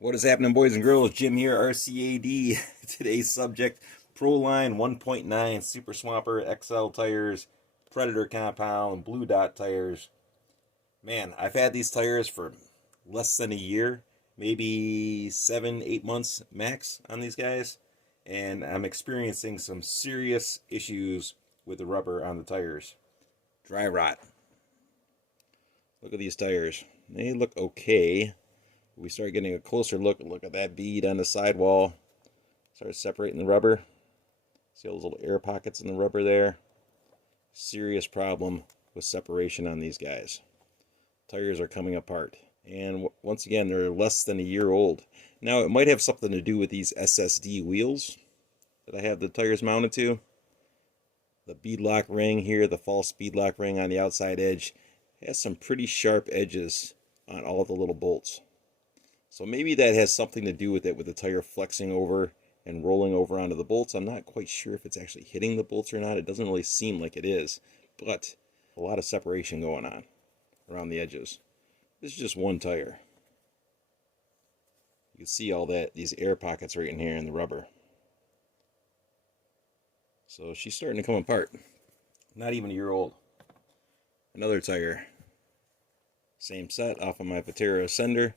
What is happening, boys and girls? Jim here, RCAD. Today's subject, Proline 1.9 Super Swamper XL tires, Predator compound, blue dot tires. Man, I've had these tires for less than a year, maybe 7, 8 months max on these guys, and I'm experiencing some serious issues with the rubber on the tires. Dry rot. Look at these tires. They look okay. We start getting a closer look at that bead on the sidewall. Start separating the rubber. See all those little air pockets in the rubber there? Serious problem with separation on these guys. Tires are coming apart. And once again, they're less than a year old. Now, it might have something to do with these SSD wheels that I have the tires mounted to. The bead lock ring here, the false bead lock ring on the outside edge, has some pretty sharp edges on all the little bolts. So maybe that has something to do with it, with the tire flexing over and rolling over onto the bolts. I'm not quite sure if it's actually hitting the bolts or not. It doesn't really seem like it is, but a lot of separation going on around the edges. This is just one tire. You can see all that, these air pockets right in here in the rubber. So she's starting to come apart. Not even a year old. Another tire. Same set off of my Patera Ascender.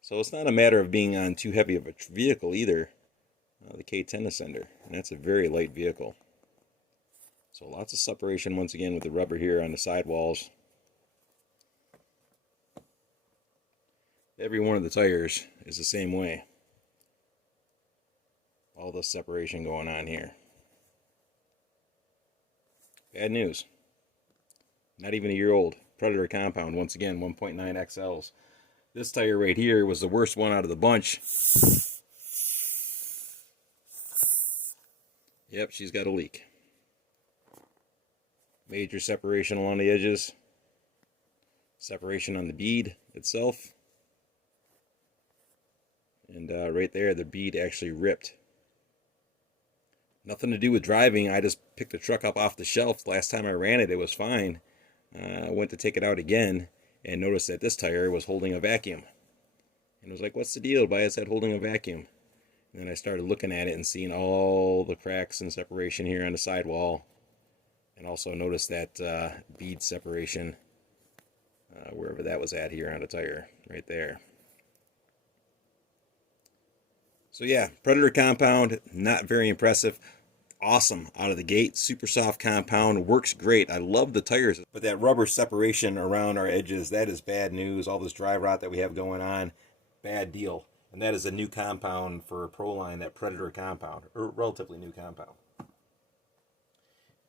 So it's not a matter of being on too heavy of a vehicle either. The K10 Ascender, and that's a very light vehicle. So lots of separation once again with the rubber here on the sidewalls. Every one of the tires is the same way. All the separation going on here. Bad news. Not even a year old. Predator compound, once again, 1.9 XLs. This tire right here was the worst one out of the bunch. Yep, she's got a leak. Major separation along the edges. Separation on the bead itself. And right there, the bead actually ripped. Nothing to do with driving. I just picked the truck up off the shelf. Last time I ran it, it was fine. I went to take it out again and noticed that this tire was holding a vacuum. And I was like, what's the deal? Why is that holding a vacuum? And then I started looking at it and seeing all the cracks and separation here on the sidewall. And also noticed that bead separation, wherever that was at here on the tire, right there. So yeah, Predator compound, not very impressive. Awesome out of the gate, super soft compound, works great. I love the tires, but that rubber separation around our edges, that is bad news. All this dry rot that we have going on, bad deal. And that is a new compound for Proline, that Predator compound, or relatively new compound.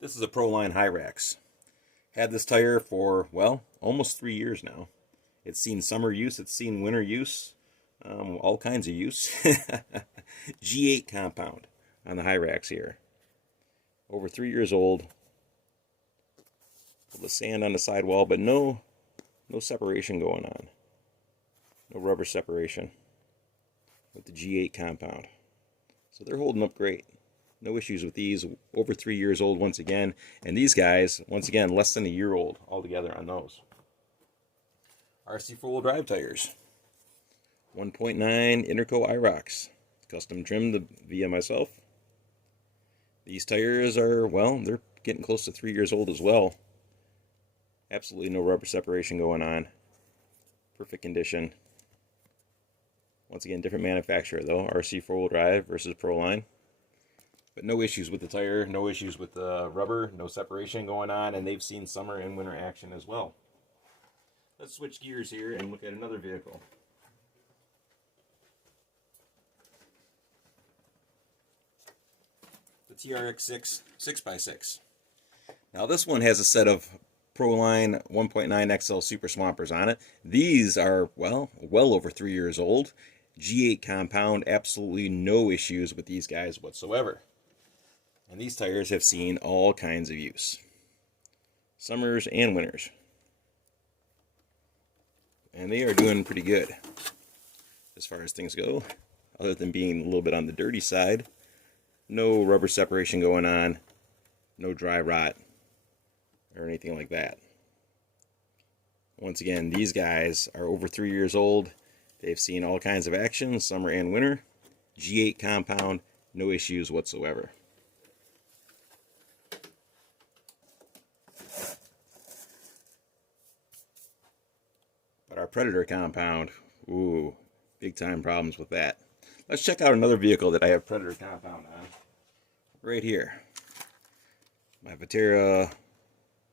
This is a Proline Hyrax. Had this tire for, well, almost 3 years now. It's seen summer use, it's seen winter use, all kinds of use. G8 compound on the Hyrax here. Over 3 years old. The sand on the sidewall, but no separation going on. No rubber separation with the G8 compound. So they're holding up great. No issues with these. Over 3 years old once again. And these guys, once again, less than a year old altogether on those. RC four-wheel drive tires. 1.9 Interco Hyrax. Custom trimmed via myself. These tires are, well, they're getting close to 3 years old as well. Absolutely no rubber separation going on. Perfect condition. Once again, different manufacturer though. RC four-wheel drive versus Proline. But no issues with the tire, no issues with the rubber, no separation going on, and they've seen summer and winter action as well. Let's switch gears here and look at another vehicle. TRX6 6x6. Now this one has a set of Proline 1.9 XL Super Swampers on it. These are, well over 3 years old. G8 compound, absolutely no issues with these guys whatsoever. And these tires have seen all kinds of use. Summers and winters. And they are doing pretty good as far as things go, other than being a little bit on the dirty side. No rubber separation going on, no dry rot or anything like that. Once again, these guys are over 3 years old. They've seen all kinds of action, summer and winter. G8 compound, no issues whatsoever. But our Predator compound, ooh, big time problems with that. Let's check out another vehicle that I have Predator compound on. Right here. My Vatera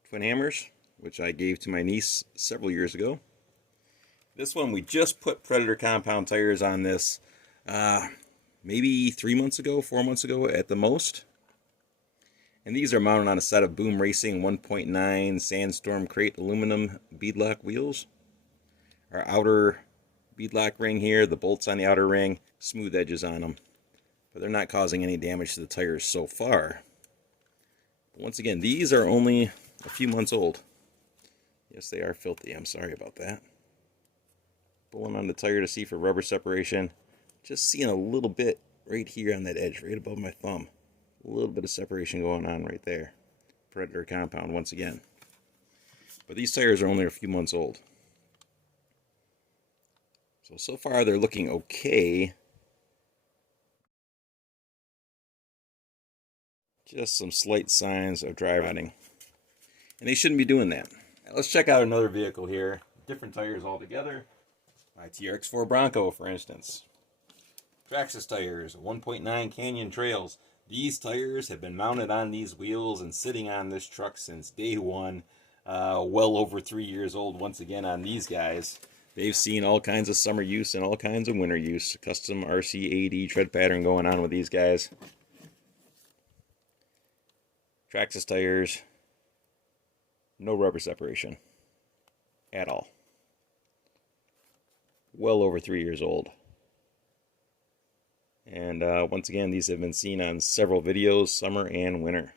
twin hammers, which I gave to my niece several years ago. This one, we just put Predator compound tires on this maybe 3 months ago, 4 months ago at the most. And these are mounted on a set of Boom Racing 1.9 Sandstorm Crate aluminum beadlock wheels. Our outer beadlock ring here, the bolts on the outer ring, smooth edges on them. But they're not causing any damage to the tires so far. But once again, these are only a few months old. Yes, they are filthy. I'm sorry about that. Pulling on the tire to see for rubber separation. Just seeing a little bit right here on that edge, right above my thumb. A little bit of separation going on right there. Predator compound once again. But these tires are only a few months old. So far they're looking okay. Just some slight signs of dry rotting. And they shouldn't be doing that. Now let's check out another vehicle here. Different tires altogether. My TRX4 Bronco, for instance. Traxxas tires, 1.9 Canyon Trails. These tires have been mounted on these wheels and sitting on this truck since day one. Well over 3 years old once again on these guys. They've seen all kinds of summer use and all kinds of winter use. Custom RC80 tread pattern going on with these guys. Traxxas tires, no rubber separation at all. Well over 3 years old. And once again, these have been seen on several videos, summer and winter.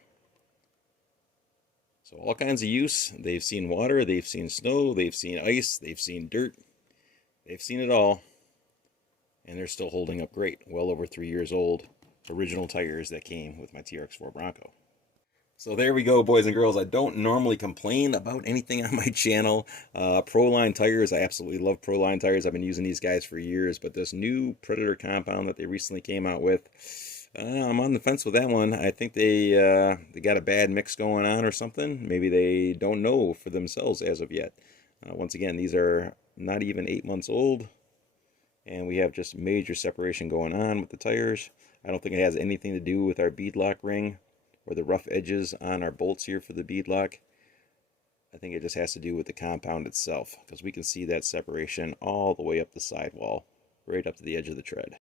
So all kinds of use. They've seen water, they've seen snow, they've seen ice, they've seen dirt. They've seen it all. And they're still holding up great. Well over 3 years old. Original tires that came with my TRX4 Bronco. So there we go, boys and girls. I don't normally complain about anything on my channel. Proline tires, I absolutely love Proline tires. I've been using these guys for years, but this new Predator compound that they recently came out with, I'm on the fence with that one. I think they got a bad mix going on or something. Maybe they don't know for themselves as of yet. Once again, these are not even 8 months old, and we have just major separation going on with the tires. I don't think it has anything to do with our beadlock ring or the rough edges on our bolts here for the beadlock. I think it just has to do with the compound itself, because we can see that separation all the way up the sidewall, right up to the edge of the tread.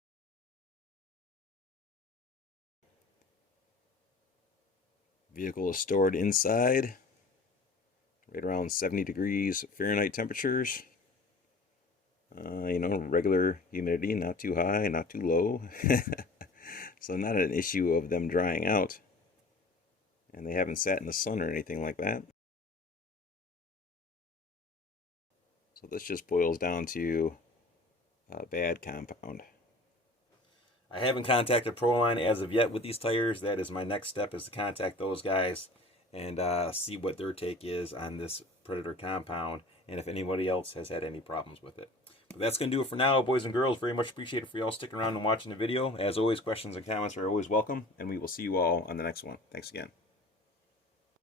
Vehicle is stored inside, right around 70 degrees Fahrenheit temperatures. You know, regular humidity, not too high, not too low. So not an issue of them drying out. And they haven't sat in the sun or anything like that. So this just boils down to a bad compound. I haven't contacted Proline as of yet with these tires. That is my next step, is to contact those guys and see what their take is on this Predator compound, and if anybody else has had any problems with it. But that's going to do it for now, boys and girls. Very much appreciated for y'all sticking around and watching the video. As always, questions and comments are always welcome, and we will see you all on the next one. Thanks again.